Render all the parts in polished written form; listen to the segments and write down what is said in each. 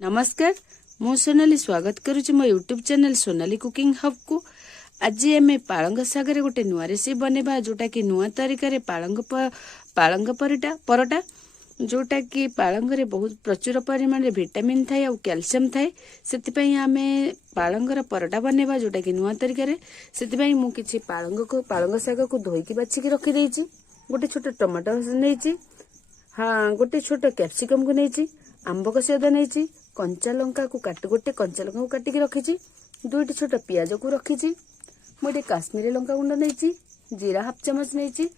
नमस्कार मु सोनाली स्वागत करुच्ची मो YouTube channel Sonali cooking hub को। आज आम पालंग सागर गोटे नुआ रेसिपी बनेबा जोटा कि नुआ तरीका पालंग परोटा जोटा कि पालंग रे बहुत प्रचुर परिमाण रे विटामिन थाए और कैल्शियम थाए से आम पालंगर परोटा बनेबा जोटा कि नुआ तरीका रे। से मु किछि पालंग साग को धोईकी बाछिकी रखी देइछि। गोटे छोट टमाटो नेइछि, हाँ गोटे छोट कैप्सिकम को नेइछि, आंब कषि अदा नेइछि, कंचा लंका को गोटे कंचा लंका को काटिकी रखिछि, दुईटी छोट पियाज को रखिछि, मोटे काश्मीरी लंका गुंड नेइछि, जीरा हाफ चमच नेइछि,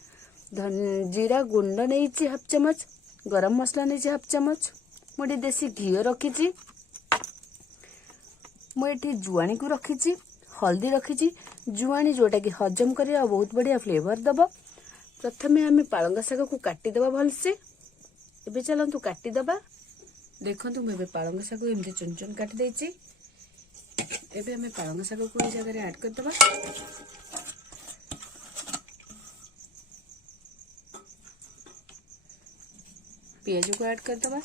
जीरा गुंड नेइछि हाफ चमच, गरम मसला नेइछि हाफ चमच, मोटे देसी घी रखिछि, मुझे जुआणी को रखिछि, हल्दी रखिछि। जुआणी जोटा कि हजम करे और बहुत बढ़िया फ्लेवर दब। प्रथमे आम पालंग शाग को काटिदेबा भलसे। एबे चलतु काटिदेबा। देखंतु मैं पालंग शाग एमती चुन चुन काटी देइछि। एबे आम पालंग शाग को इस जगह ऐड करदेबा। पियाज को ऐड करदेबा,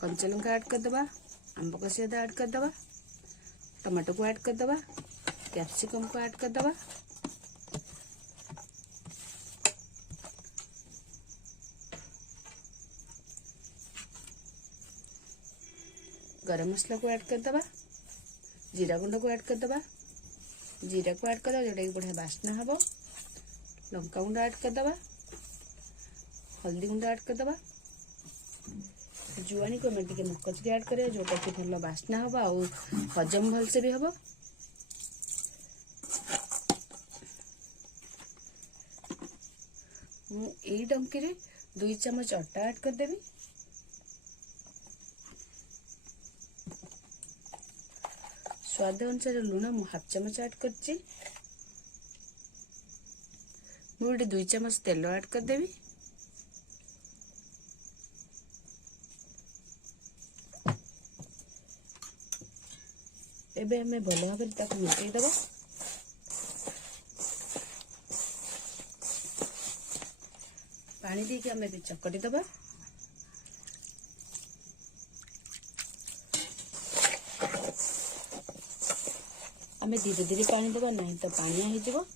कंचा लंका ऐड करदेबा, आंब कषि अदा ऐड करदेबा, टमाटो को ऐड करदेबा, कैप्सिकम को ऐड करदेबा, गरम मसला को ऐड करदेबा, जीरा गुंड को ऐड करदेबा, जीरा को ऐड करदेबा जोटा कि बढ़िया बास्ना हबो, लंका गुंड ऐड करदेबा, हल्दी गुंड ऐड करदेबा, जुआणी को मैं टिके मकचरी ऐड करिया जोटा कि भल बास्ना हबो आ हजम भल से भी हबो। मु एई डंकी रे 2 चम्मच आटा ऐड कर देबी। स्वाद अनुसार लुण मु हाफ चम्मच ऐड करछि। मु 2 चम्मच तेल ऐड कर देबी। एबे हमें भल भाव ताकू मिसई देबो। पानी दी के हमें चकटी देबा। हमें धीरे धीरे पानी देबा नहीं तो पानिया हो जिवो।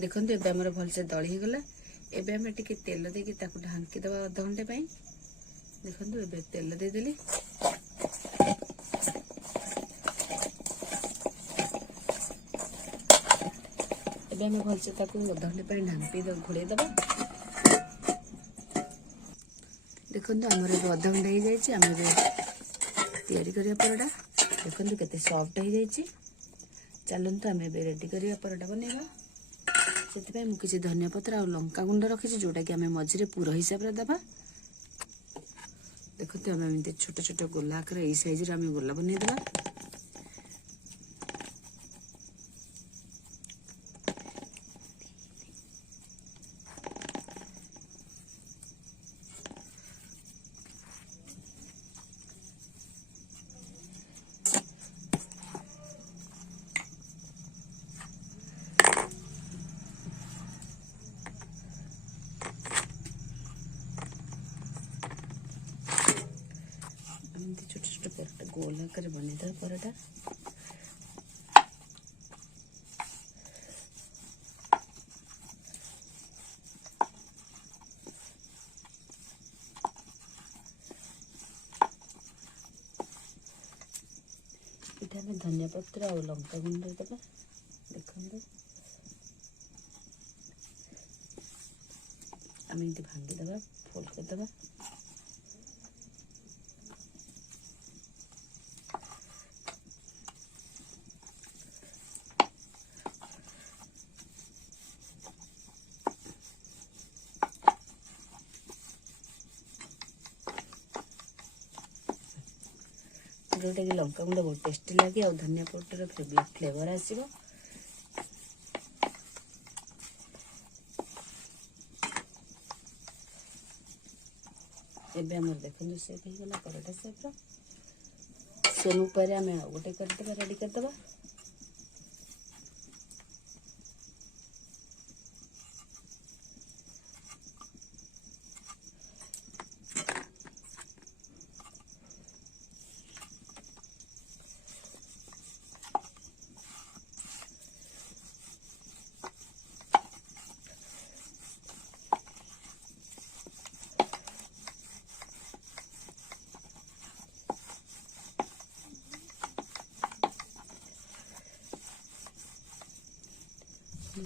देखते एबे हमर भल से दली हो गला। एबे हमें टिके तेल देके ताकू ढांकी देबा आधा घंटे पई। देखंतु एबे तेल दे देली। एबे हमें भल से ताकू आधा घंटे पई ढांपी दे घोड़े देबा। देखंतु हमर आधा घंटा हो जाईछि। हम एबे तैयारी करिया परोटा। देखंतु केते सॉफ्ट हो जाईछि। चलंतु हम एबे रेडी करिया परोटा बनेबा। से मुझे धनिया पत्र और लंका गुंड रखी जोटा कि आम मझे पूरा हिसाब से दबा। देखते आम एमती छोट छोट गोला आकार यही साइज आम गोला बनईदेवा। छोट छोट परोटा गोल आकार बनईदेवा परोटा। इटा में धनिया पत्र और लंका गुंड देबा। देखंतु आम एमती भांगी देबा, फोल्ड कर देबा। जोटा कि लंका गुंड बहुत टेस्टी लगे और धनिया पत्र फ्लेवर आसीबो। एबे हमर देखन सेट हो गला परोटा सेट रो सेम ऊपर हमें गोटे करदबा रेडी करदबा।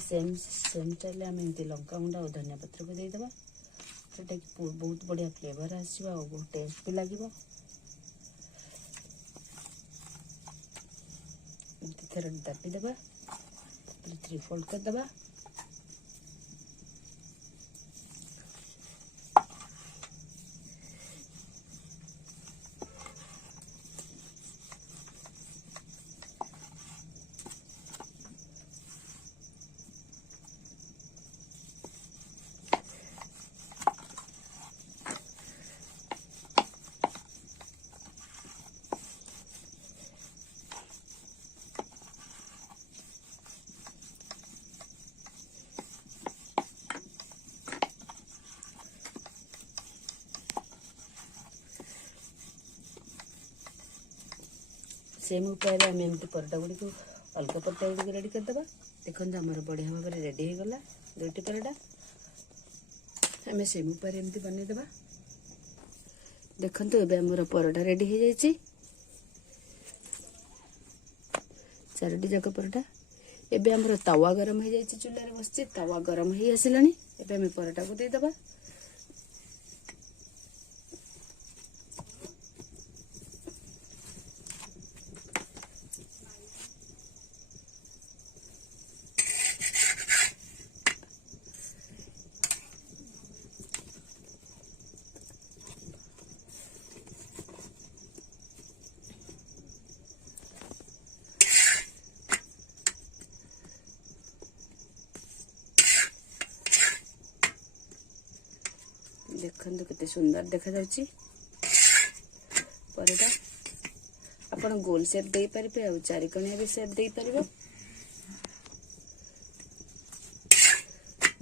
सेम सेम स्टाइल आम एमती लंका गुंडा और धनिया पत्र को देदेबा जोटा कि बहुत बढ़िया फ्लेवर आसो और बहुत टेस्ट भी लगे। थोड़ा दापी देबा 3 फोल्ड कर देबा। सेम उपाय आम एमती परोटा गुड़ी को अलग परोटा गुड़ी रेडी करदे। देखो आमर बढ़िया भाव में रेडी हो गला दुईटी परोटा। आम सेम उपाय एमती बनईदे। देखो ये आमर परोटा रेडी हो जाए 4टी जाक परोटा। एबे आमर तावा गरम हो जाए चूल्हा बस तावा गरम हो आसलानी। एबे आम परोटा को देदेबा। देखो केते सुंदर देखा जाउची परोटा। आपण गोल शेप दे परिबे आ चारिकोणिया भी शेप दे परिबे।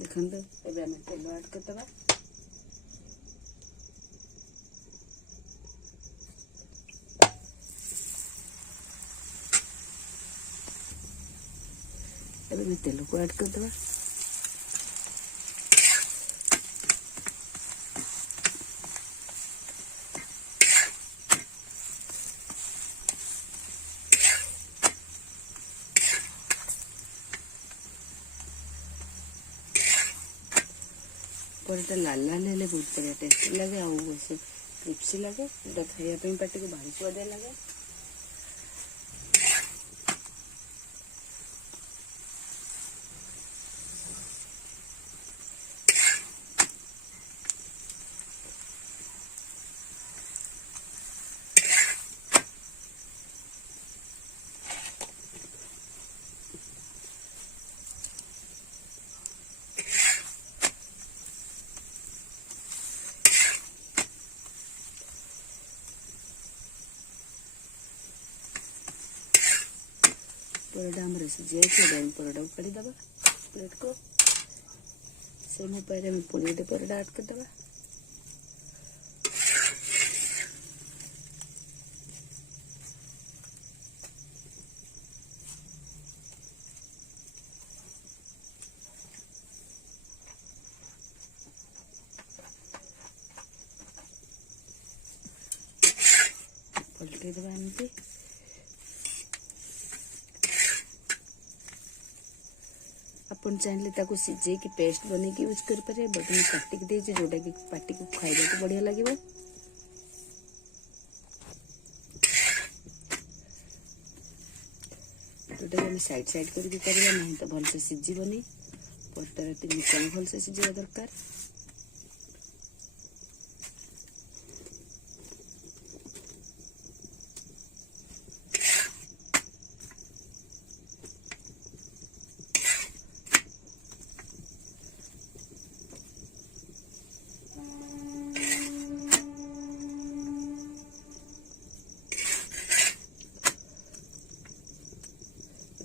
देखो एबे हम तेल ऐड करदबा। एबे हम तेल को ऐड करदबा। परोटा लाल लाल हेले बहुत बढ़िया टेस्ट लगे आउ वैसे क्रिप्सी लगे जोटा खाइबा पार्टी को भारी स्वाद लगे। परोटा हमारे सीझे परोटा को काढ़ी दबा प्लेट को। सेम उपाय में पुणी गोटे परोटा ऐड करदबा। पलटे दबा एमती। अपन चाहिए ताको सीझे कि पेस्ट बने की यूज कर पारे बट मैं काटिक देछि जोटा कि पार्टी को खाइबा को बढ़िया लागिबो। जोटा हम साइड साइड करके करबा नहीं तो भल से सीझिबनी। परोटा रे तीन भल से सीझिबा दरकार।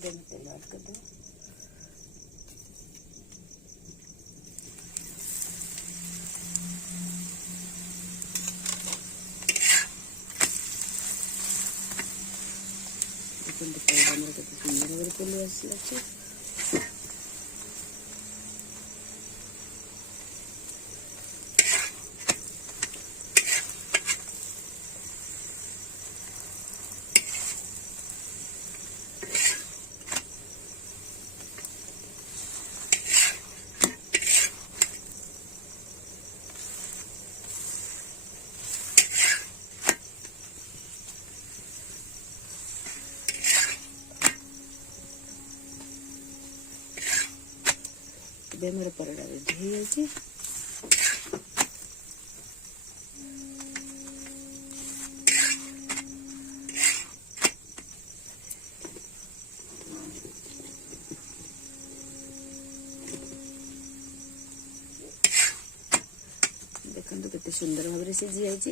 ଏବେ ଆମେ ତେଲ ଆଡ୍ କରିଦେବା। ଦେଖନ୍ତୁ ତେଲ ଆମର କେତେ ସୁନ୍ଦର ଭାବରେ ତେଲ ଆସିଲାଛି। ଏବେ ଆମର ପରଟା ରେଡି ହେଇଯାଇଛି। ଦେଖନ୍ତୁ କେତେ ସୁନ୍ଦର ଭାବରେ ସିଝି ଯାଇଛି।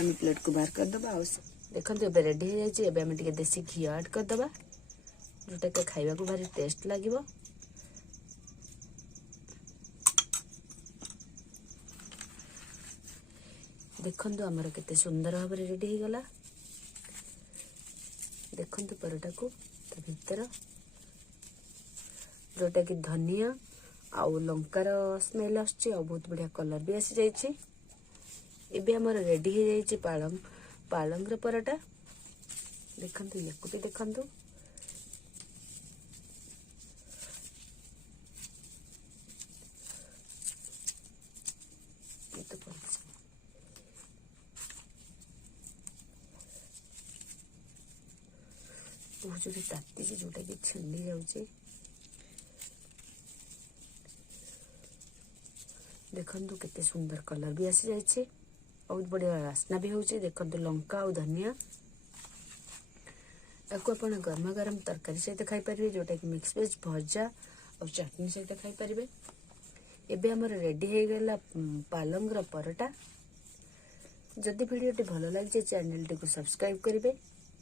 ଆମେ प्लेट को बाहर करदबा। देखते ए रेडी हो जाए। एबे हमें टिके देसी घी ऐड करदबा जोटा के खाइबा को भारी टेस्ट लागिबो। देखंतु हमर केते सुंदर भाव रेडी हो गला। देखंतु परोटा को ता भीतर जोटा कि धनिया आउ लंकार स्मेल आछी आ बहुत बढ़िया कलर भी आसी जाइछी। एबे हमर रेडी हो जाइछी पालंग परोटा। देखंतु याकु भी देखंतु बहुत जोरे ताती जोटा कि छिंडी जाउछी। देखंतु केते सुंदर कलर भी आसी जाइछी। बहुत बढ़िया वासना भी होची। देखंतु लंका और धनिया आपको अपन गरमा गरम तरकारी सहित खाई परिबे जोटा कि मिक्स वेज भजा और चटनी सहित खाई परिबे। एबे हमर रेडी हो गला पालंग रो परोटा। जदि वीडियो टी भलो लाग जे चैनल टी को सब्सक्राइब करिवे,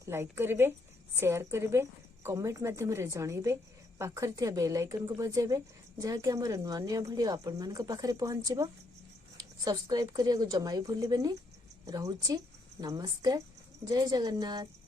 लाइक करिवे, शेयर करिवे, कमेंट माध्यम रे जणीबे, पाखर थिया बेल आइकन को बजाइबे जहा कि हमर नुआ नुआ वीडियो आपण मन को पाखरे पहुंचीबो। सब्सक्राइब करिया को जमा भी भूलिबेनी। रहूची नमस्कार, जय जगन्नाथ।